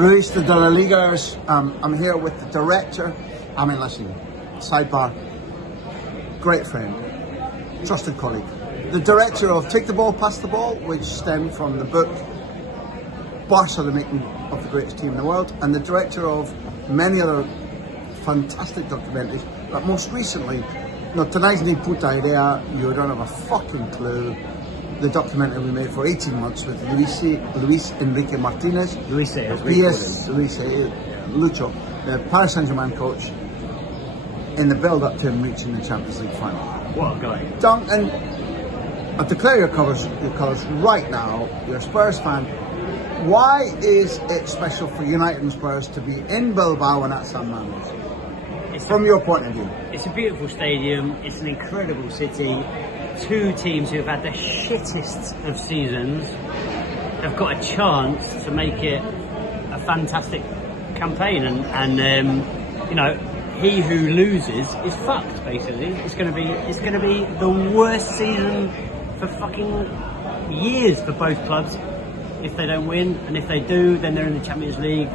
Luis de la Ligas. I'm here with the director. I mean, listen, sidebar. Great friend, trusted colleague. The director of Take the Ball, Pass the Ball, which stemmed from the book Barca, the making of the greatest team in the world, and the director of many other fantastic documentaries. But most recently, no tenéis ni puta idea, you don't have a fucking clue. The documentary we made for 18 months with Luis Enrique Martinez, Lucho, the Paris Saint-Germain coach, in the build-up to him reaching the Champions League final. What a guy. Duncan, I declare your colours right now. You're a Spurs fan. Why is it special for United and Spurs to be in Bilbao and at San Mamés? From your point of view. It's a beautiful stadium. It's an incredible city. Two teams who have had the shittest of seasons have got a chance to make it a fantastic campaign, and you know, he who loses is fucked. Basically, it's going to be the worst season for fucking years for both clubs if they don't win, and if they do, then they're in the Champions League.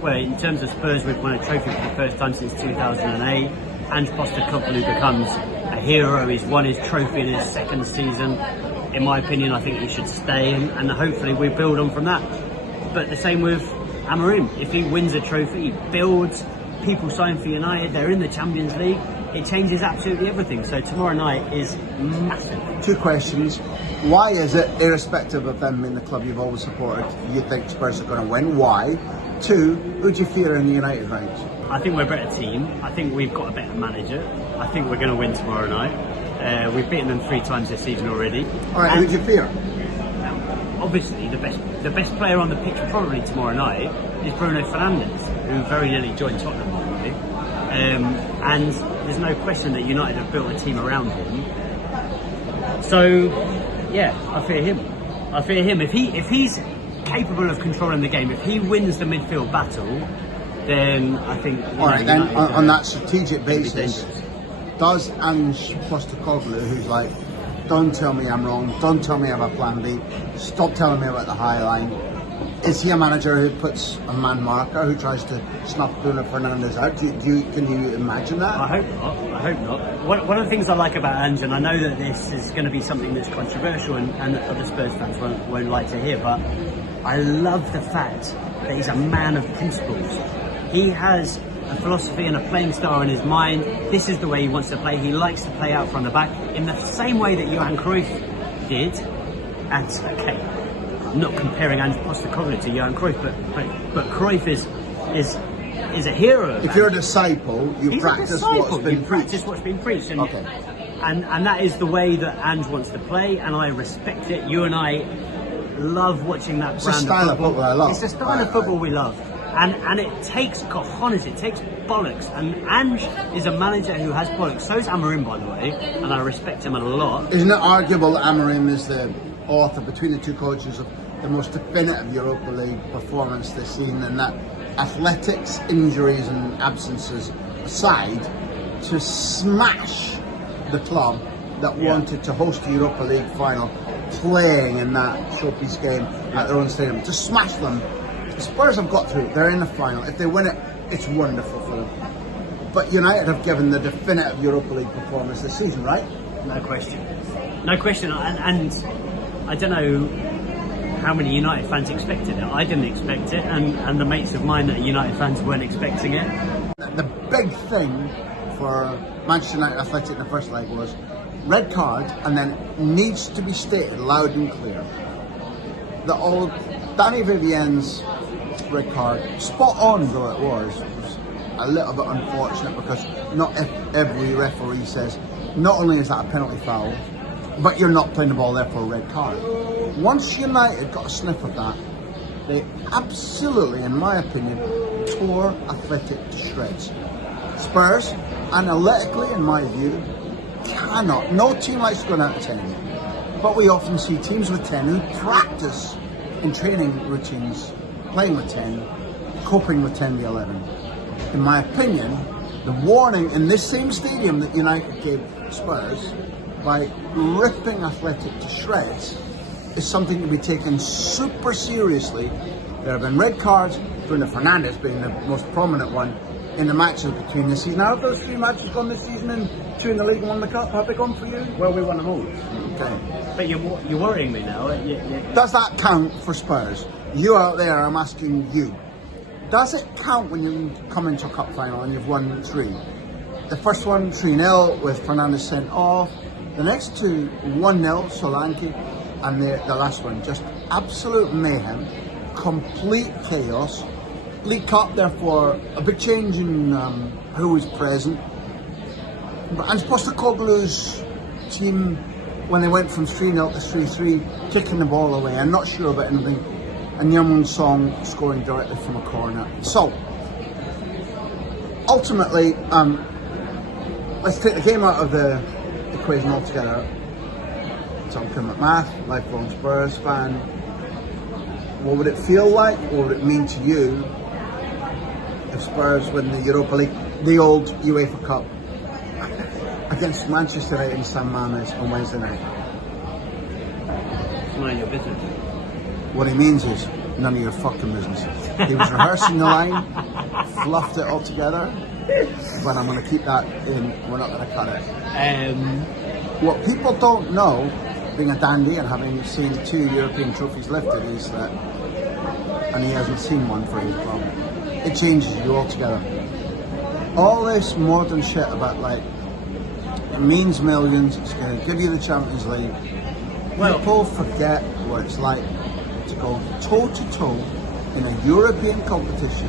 Well, in terms of Spurs, we've won a trophy for the first time since 2008. Ange Postecoglou becomes a hero. He's won his trophy in his second season. In my opinion, I think he should stay, and hopefully we build on from that. But the same with Amorim. If he wins a trophy, he builds, people sign for United, they're in the Champions League, it changes absolutely everything. So tomorrow night is massive. Two questions. Why is it, irrespective of them being the club you've always supported, you think Spurs are going to win? Why? Two, who do you fear in the United ranks? I think we're a better team. I think we've got a better manager. I think we're going to win tomorrow night. We've beaten them 3 times this season already. All right, who do you fear? Obviously, the best player on the pitch probably tomorrow night is Bruno Fernandes, who very nearly joined Tottenham, by the way. And there's no question that United have built a team around him. So, yeah, I fear him. I fear him. If he's capable of controlling the game, if he wins the midfield battle, then I think. All right, then on that strategic basis, does Ange Postecoglou, who's like, don't tell me I'm wrong, don't tell me I have a plan B, stop telling me about the high line, is he a manager who puts a man marker, who tries to snuff Bruno Fernandes out? Can you imagine that? I hope not. One of the things I like about Ange, and I know that this is going to be something that's controversial and other Spurs fans won't like to hear, but I love the fact that he's a man of principles. He has a philosophy and a playing style in his mind. This is the way he wants to play. He likes to play out from the back in the same way that Johan Cruyff did. And okay, I'm not comparing Ange Postecoglou to Johan Cruyff, but Cruyff is a hero. If you're a disciple, you practice what's been preached. And, okay. And that is the way that Ange wants to play, and I respect it. You and I love watching that It's brand a style of football. I love. It's a style of football we love. And it takes cojones, it takes bollocks. And Ange is a manager who has bollocks. So is Amorim, by the way, and I respect him a lot. Isn't it arguable that Amorim is the author, between the two coaches, of the most definitive Europa League performance this season, and that athletics, injuries and absences aside, to smash the club that wanted to host the Europa League final, playing in that showpiece game at their own stadium, to smash them. The Spurs have got through. They're in the final. If they win it, it's wonderful for them. But United have given the definitive Europa League performance this season, right? No question. No question. And I don't know how many United fans expected it. I didn't expect it, and the mates of mine that are United fans weren't expecting it. The big thing for Manchester United Athletic in the first leg was red card, and then needs to be stated loud and clear that all Danny Vivienne's red card, spot on though it was a little bit unfortunate, because not every referee says not only is that a penalty foul, but you're not playing the ball there for a red card. Once United got a sniff of that, they absolutely, in my opinion, tore Athletic to shreds. Spurs, analytically, in my view, cannot. No team likes going out of 10, but we often see teams with 10 who practice in training routines, playing with 10, coping with 10 to 11. In my opinion, the warning in this same stadium that United gave Spurs by ripping Athletic to shreds is something to be taken super seriously. There have been red cards Bruno Fernandes being the most prominent one in the matches between this season. How have those 3 matches gone this season, and 2 in the league and 1 in the cup? How have they gone for you? Well, we won them all. Okay. But you're worrying me now. Does that count for Spurs? You out there, I'm asking you. Does it count when you come into a cup final and you've won 3? The first one 3-0 with Fernandes sent off. The next 2 1-0 Solanke, and the last one just absolute mayhem, complete chaos. League Cup, therefore, a big change in who was present. And Postecoglou's team, when they went from 3-0 to 3-3, kicking the ball away, I'm not sure about anything. And Yeoman Song scoring directly from a corner. So, ultimately, let's take the game out of the equation altogether. Tom McMath, lifelong Spurs fan. What would it feel like? What would it mean to you if Spurs win the Europa League, the old UEFA Cup, against Manchester United in San Mamés on Wednesday night? It's none of your business. What he means is none of your fucking business. He was rehearsing the line, fluffed it all together, but I'm going to keep that in. We're not going to cut it. What people don't know, being a dandy and having seen 2 European trophies lifted, is that, and he hasn't seen one for his club, it changes you altogether. All this modern shit about like, it means millions, it's going to give you the Champions League. Well, people forget what it's like to go toe to toe in a European competition,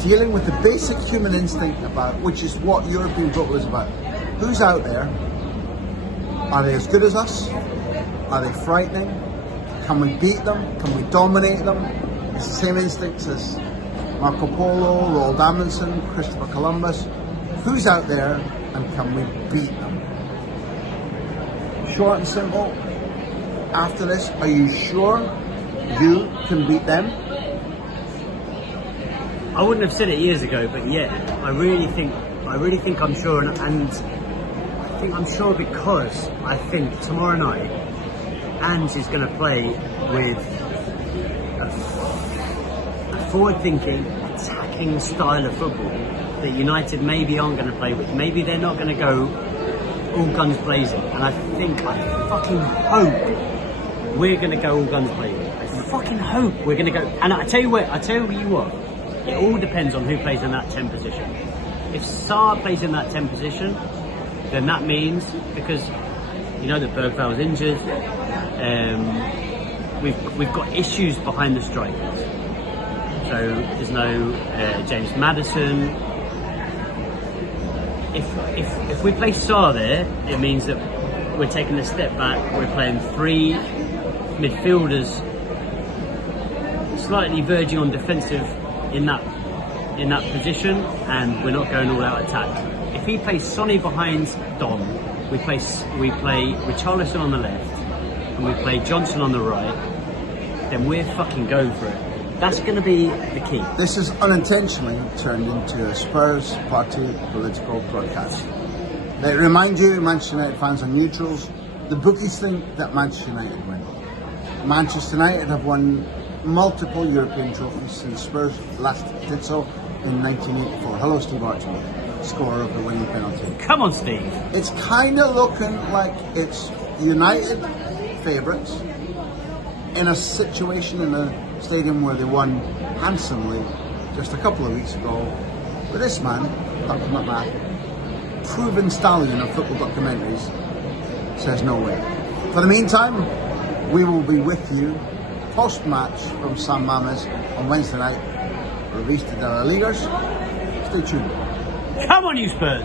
dealing with the basic human instinct about, which is what European football is about. Who's out there? Are they as good as us? Are they frightening? Can we beat them? Can we dominate them? It's the same instincts as Marco Polo, Roald Amundsen, Christopher Columbus. Who's out there, and can we beat them? Short and simple. After this, are you sure you can beat them? I wouldn't have said it years ago, but yeah, I really think I'm sure, and I think I'm sure because I think tomorrow night Ange is going to play with a forward-thinking, attacking style of football that United maybe aren't going to play with. Maybe they're not going to go all guns blazing, and I fucking hope we're going to go all guns blazing. I fucking hope we're going to go. And I tell you what, it all depends on who plays in that 10 position. If Sarr plays in that 10 position, then that means, because you know that Bergvall's injured, we've got issues behind the strikers. So there's no James Maddison. If we play Sarr there, it means that we're taking a step back. We're playing 3 midfielders, slightly verging on defensive in that position, and we're not going all out attack. If he plays Sonny behind Dom, we play Richarlison on the left, and we play Johnson on the right, then we're fucking going for it. That's going to be the key. This is unintentionally turned into a Spurs party political broadcast. They remind you, Manchester United fans are neutrals, the bookies think that Manchester United win. Manchester United have won multiple European trophies since Spurs last did so in 1984. Hello, Steve Archie, scorer of the winning penalty. Come on, Steve. It's kind of looking like it's United favourites in a situation in a stadium where they won handsomely just a couple of weeks ago. But this man, Dr. McMath, proven stallion of football documentaries, says no way. For the meantime, we will be with you post-match from San Mamés on Wednesday night. Revista de la Ligas. Stay tuned. Come on, you Spurs!